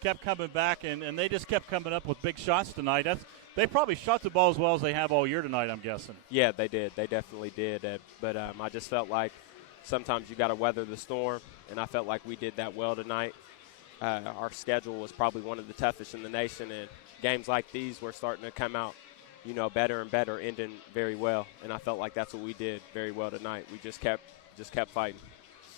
kept coming back, and they just kept coming up with big shots tonight. They probably shot the ball as well as they have all year tonight, I'm guessing. Yeah, they did. They definitely did. But I just felt like sometimes you got to weather the storm, and I felt like we did that well tonight. Our schedule was probably one of the toughest in the nation, and games like these were starting to come out, better and better, ending very well. And I felt like that's what we did very well tonight. We just kept fighting.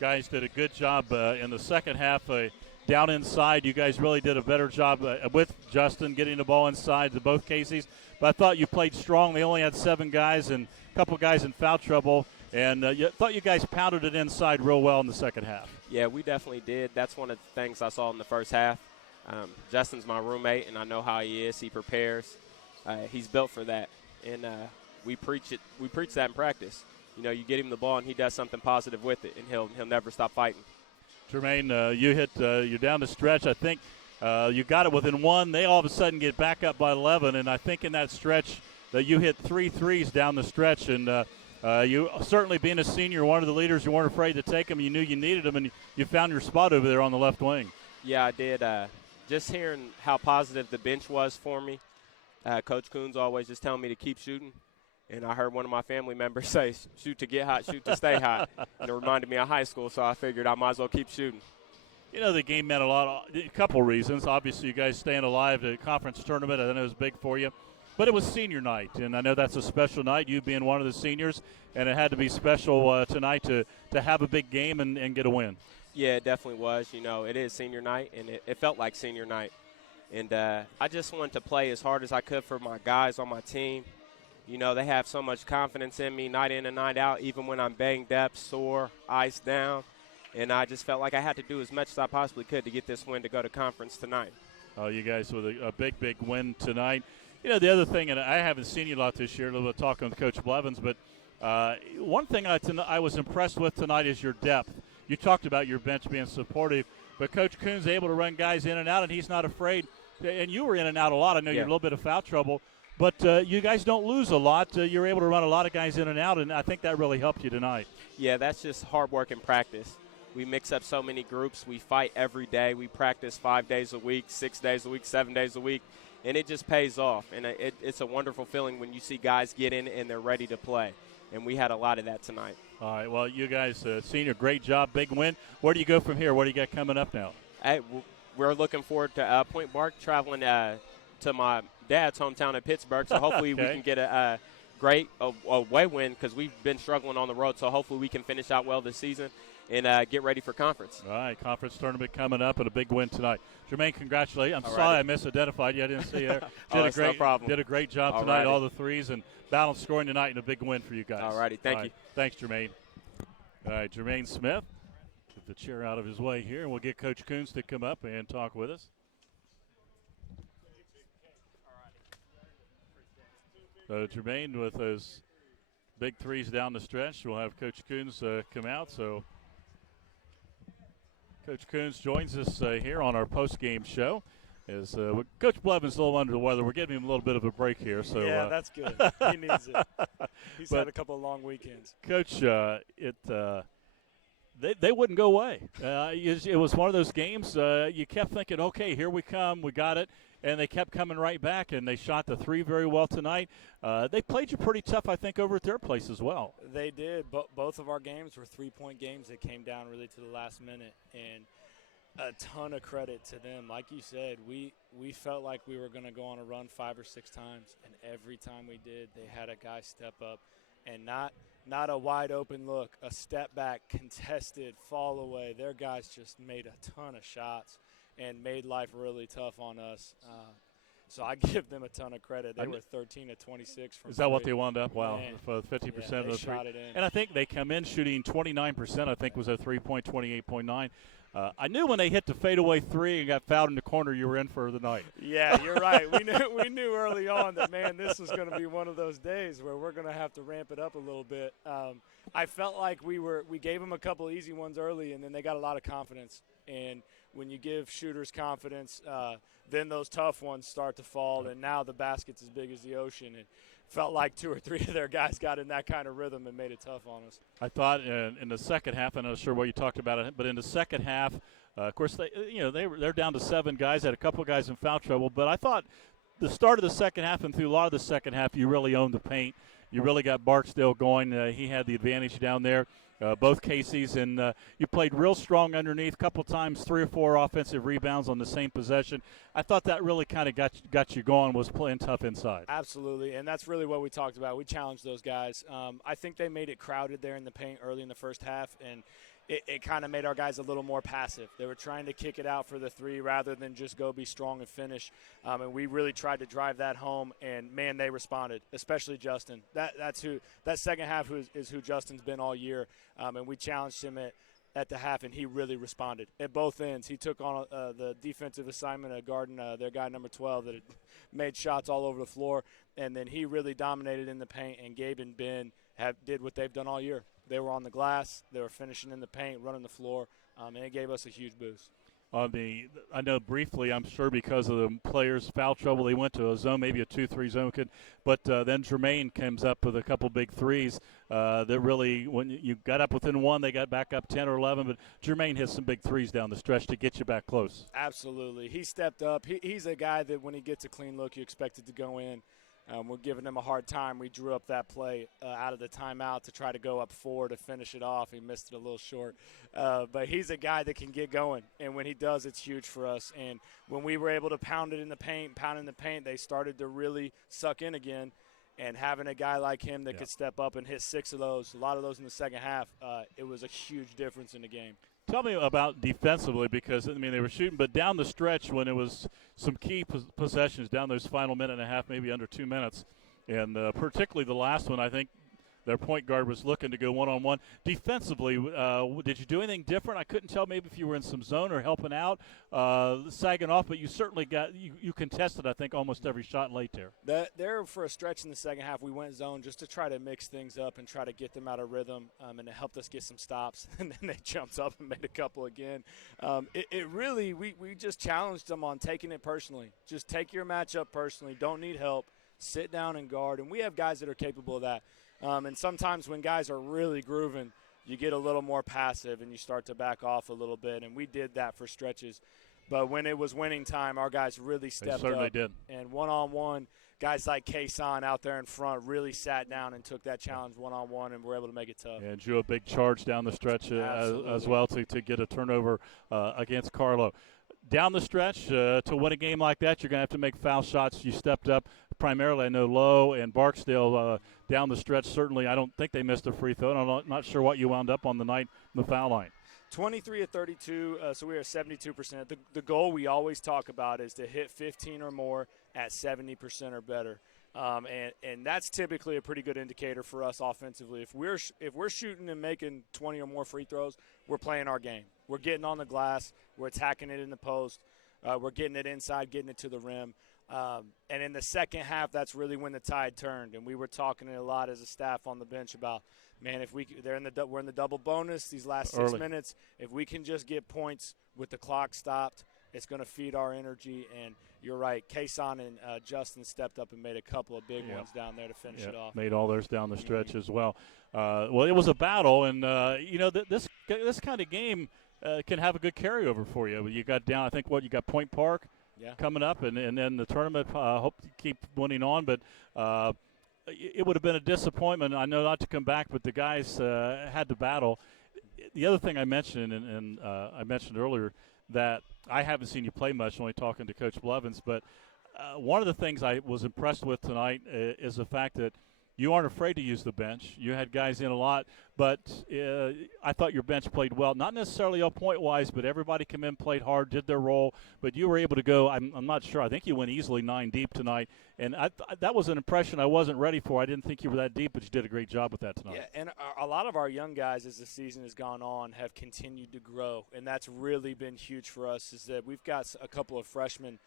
Guys did a good job in the second half. Down inside, you guys really did a better job with Justin getting the ball inside to both Caseys. But I thought you played strong. They only had 7 guys and a couple guys in foul trouble. And thought you guys pounded it inside real well in the second half. Yeah, we definitely did. That's one of the things I saw in the first half. Justin's my roommate, and I know how he is. He prepares. He's built for that. And we preach it. We preach that in practice. You get him the ball, and he does something positive with it, and he'll never stop fighting. Jermaine, you're down the stretch. I think you got it within 1. They all of a sudden get back up by 11, and I think in that stretch that you hit 3 threes down the stretch, and you certainly being a senior, one of the leaders, you weren't afraid to take them. You knew you needed them, and you found your spot over there on the left wing. Yeah, I did. Just hearing how positive the bench was for me, Coach Coons always just telling me to keep shooting. And I heard one of my family members say, shoot to get hot, shoot to stay hot. And it reminded me of high school, so I figured I might as well keep shooting. The game meant a couple reasons. Obviously, you guys staying alive, the conference tournament, I know it was big for you. But it was senior night, and I know that's a special night, you being one of the seniors, and it had to be special tonight to have a big game and get a win. Yeah, it definitely was. It is senior night, and it felt like senior night. And I just wanted to play as hard as I could for my guys on my team. They have so much confidence in me night in and night out, even when I'm banged up, sore, iced down. And I just felt like I had to do as much as I possibly could to get this win to go to conference tonight. Oh, you guys with a big, big win tonight. The other thing, and I haven't seen you a lot this year, a little bit of talking with Coach Blevins, but one thing I was impressed with tonight is your depth. You talked about your bench being supportive, but Coach Coons is able to run guys in and out, and he's not afraid. And you were in and out a lot. I know you're a little bit of foul trouble. But you guys don't lose a lot. You're able to run a lot of guys in and out, and I think that really helped you tonight. Yeah, that's just hard work in practice. We mix up so many groups. We fight every day. We practice 5 days a week, 6 days a week, 7 days a week, and it just pays off. And it's a wonderful feeling when you see guys get in and they're ready to play, and we had a lot of that tonight. All right, well, you guys, senior, great job, big win. Where do you go from here? What do you got coming up now? We're looking forward to Point Bark, traveling to my dad's hometown in Pittsburgh, so hopefully we can get a great away win because we've been struggling on the road, so hopefully we can finish out well this season and get ready for conference. All right, conference tournament coming up and a big win tonight. Jermaine, congratulations. I'm sorry I misidentified you. I didn't see you there. No problem. Did a great job tonight, all the threes, and balanced scoring tonight, and a big win for you guys. All righty, thank you. Thanks, Jermaine. All right, Jermaine Smith, get the chair out of his way here, and we'll get Coach Coons to come up and talk with us. Jermaine with those big threes down the stretch. We'll have Coach Coons come out. So Coach Coons joins us here on our post-game show. As Coach Blevins a little under the weather, we're giving him a little bit of a break here. So yeah, that's good. He needs it. He's had a couple of long weekends. Coach, they wouldn't go away. It was one of those games you kept thinking, okay, here we come, we got it. And they kept coming right back, and they shot the three very well tonight. They played you pretty tough, I think, over at their place as well. They did. Both of our games were three-point games that came down really to the last minute, and a ton of credit to them. Like you said, we felt like we were going to go on a run 5 or 6 times, and every time we did, they had a guy step up, and not a wide-open look, a step back, contested, fall away. Their guys just made a ton of shots and made life really tough on us. So I give them a ton of credit. They were 13 of 26 from Is that what they wound up? Wow, for 50% of the shot it in. And I think they come in shooting 29%, I think was a 3-point, 28.9. I knew when they hit the fadeaway three and got fouled in the corner, you were in for the night. Yeah, you're right. We knew early on that, man, this was going to be one of those days where we're going to have to ramp it up a little bit. I felt like we gave them a couple easy ones early, and then they got a lot of confidence. And when you give shooters confidence, then those tough ones start to fall, and now the basket's as big as the ocean. And felt like 2 or 3 of their guys got in that kind of rhythm and made it tough on us. I thought in the second half, I'm not sure what you talked about it, but in the second half, of course, they're down to 7 guys, had a couple of guys in foul trouble, but I thought the start of the second half and through a lot of the second half, you really owned the paint. You really got Barksdale going. He had the advantage down there. Both Casey's, and you played real strong underneath. A couple times, 3 or 4 offensive rebounds on the same possession. I thought that really kind of got you going, was playing tough inside. Absolutely, and that's really what we talked about. We challenged those guys. I think they made it crowded there in the paint early in the first half, and it kind of made our guys a little more passive. They were trying to kick it out for the 3 rather than just go be strong and finish. And we really tried to drive that home, and, man, they responded, especially Justin. That second half is who Justin's been all year, and we challenged him at the half, and he really responded at both ends. He took on the defensive assignment of guarding their guy number 12 that had made shots all over the floor, and then he really dominated in the paint, and Gabe and Ben did what they've done all year. They were on the glass, they were finishing in the paint, running the floor, and it gave us a huge boost. I know briefly, I'm sure because of the players' foul trouble, they went to a zone, maybe a 2-3 zone. But then Jermaine comes up with a couple big threes that really, when you got up within 1, they got back up 10 or 11. But Jermaine hit some big threes down the stretch to get you back close. Absolutely. He stepped up. He's a guy that when he gets a clean look, you expect it to go in. We're giving him a hard time. We drew up that play out of the timeout to try to go up 4 to finish it off. He missed it a little short. But he's a guy that can get going, and when he does, it's huge for us. And when we were able to pound in the paint, they started to really suck in again. And having a guy like him that could step up and hit 6 of those, a lot of those in the second half, it was a huge difference in the game. Tell me about defensively, because, I mean, they were shooting, but down the stretch when it was some key possessions down those final minute and a half, maybe under 2 minutes, and particularly the last one, I think their point guard was looking to go one-on-one. Defensively, did you do anything different? I couldn't tell maybe if you were in some zone or helping out, sagging off, but you certainly you contested, I think, almost every shot late there. There for a stretch in the second half, we went zone just to try to mix things up and try to get them out of rhythm, and it helped us get some stops. And then they jumped up and made a couple again. It really, we just challenged them on taking it personally. Just take your matchup personally. Don't need help. Sit down and guard. And we have guys that are capable of that. And sometimes when guys are really grooving, you get a little more passive and you start to back off a little bit, and we did that for stretches. But when it was winning time, our guys really stepped up. They certainly did. And one-on-one, guys like Kason out there in front really sat down and took that challenge one-on-one and were able to make it tough. And drew a big charge down the stretch as well to get a turnover against Carlo. Down the stretch, to win a game like that, you're going to have to make foul shots. You stepped up primarily, I know, Lowe and Barksdale down the stretch. Certainly, I don't think they missed a free throw. I'm not sure what you wound up on the night in the foul line. 23 of 32, so we are 72%. The goal we always talk about is to hit 15 or more at 70% or better. And that's typically a pretty good indicator for us offensively. If we're shooting and making 20 or more free throws, we're playing our game. We're getting on the glass. We're attacking it in the post. We're getting it inside, getting it to the rim. And in the second half, that's really when the tide turned. And we were talking a lot as a staff on the bench about, man, if we're in the double bonus these last 6 minutes. If we can just get points with the clock stopped, it's going to feed our energy. And you're right, Kason and Justin stepped up and made a couple of big ones down there to finish it off. Made all theirs down the stretch as well. Well, it was a battle, and this kind of game can have a good carryover for you. You got down, I think, you got Point Park coming up, and then the tournament. Hope to keep winning on, but it would have been a disappointment. I know not to come back, but the guys had to battle. The other thing I mentioned, and I mentioned earlier, that I haven't seen you play much, only talking to Coach Blevins, but one of the things I was impressed with tonight is the fact that you aren't afraid to use the bench. You had guys in a lot, but I thought your bench played well. Not necessarily all point-wise, but everybody came in, played hard, did their role. But you were able to go, I'm not sure, I think you went easily 9 deep tonight. And that was an impression I wasn't ready for. I didn't think you were that deep, but you did a great job with that tonight. Yeah, and a lot of our young guys, as the season has gone on, have continued to grow. And that's really been huge for us, is that we've got a couple of freshmen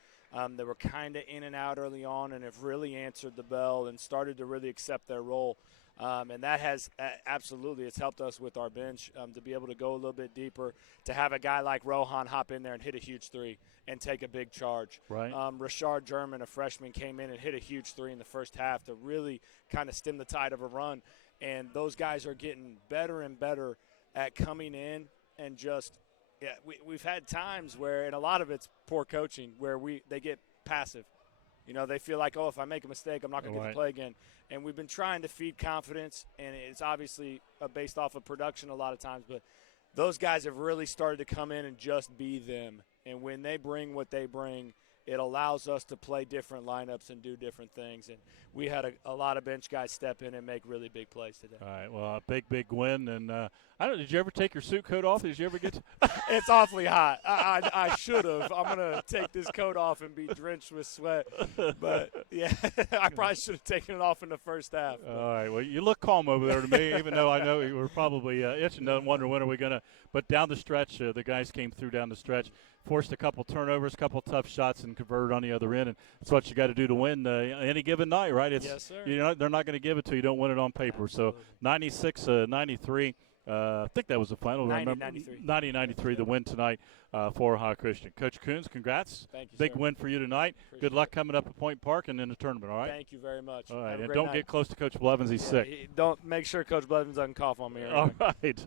that were kind of in and out early on and have really answered the bell and started to really accept their role. And that has absolutely, it's helped us with our bench to be able to go a little bit deeper, to have a guy like Rohan hop in there and hit a huge three and take a big charge. Right. Rashard German, a freshman, came in and hit a huge three in the first half to really kind of stem the tide of a run. And those guys are getting better and better at coming in and just we've had times where, and a lot of it's poor coaching, where they get passive. You know, they feel like, oh, if I make a mistake, I'm not going to get to play again. And we've been trying to feed confidence, and it's obviously based off of production a lot of times. But those guys have really started to come in and just be them. And when they bring what they bring, it allows us to play different lineups and do different things. And we had a lot of bench guys step in and make really big plays today. All right, well, a big win. And I don't know, did you ever take your suit coat off? Did you ever get to It's awfully hot. I should have. I'm going to take this coat off and be drenched with sweat. But, yeah, I probably should have taken it off in the first half. All right, well, you look calm over there to me, even though I know you were probably itching to wonder when are we going to. But down the stretch, the guys came through down the stretch, forced a couple turnovers, a couple tough shots, and converted on the other end. And that's what you got to do to win any given night, right? Yes, sir. You know, they're not going to give it to you. Don't win it on paper. Absolutely. So 96-93. I think that was the final. 90-93, the win tonight for Ohio Christian. Coach Coons, congrats. Thank you, Big sir. win for you tonight. Appreciate Good luck it. coming up at Point Park and in the tournament, all right? Thank you very much. All right, Have a and great don't night. get close to Coach Blevins. He's sick. Don't make sure Coach Blevins doesn't cough on me. Or All anything. right.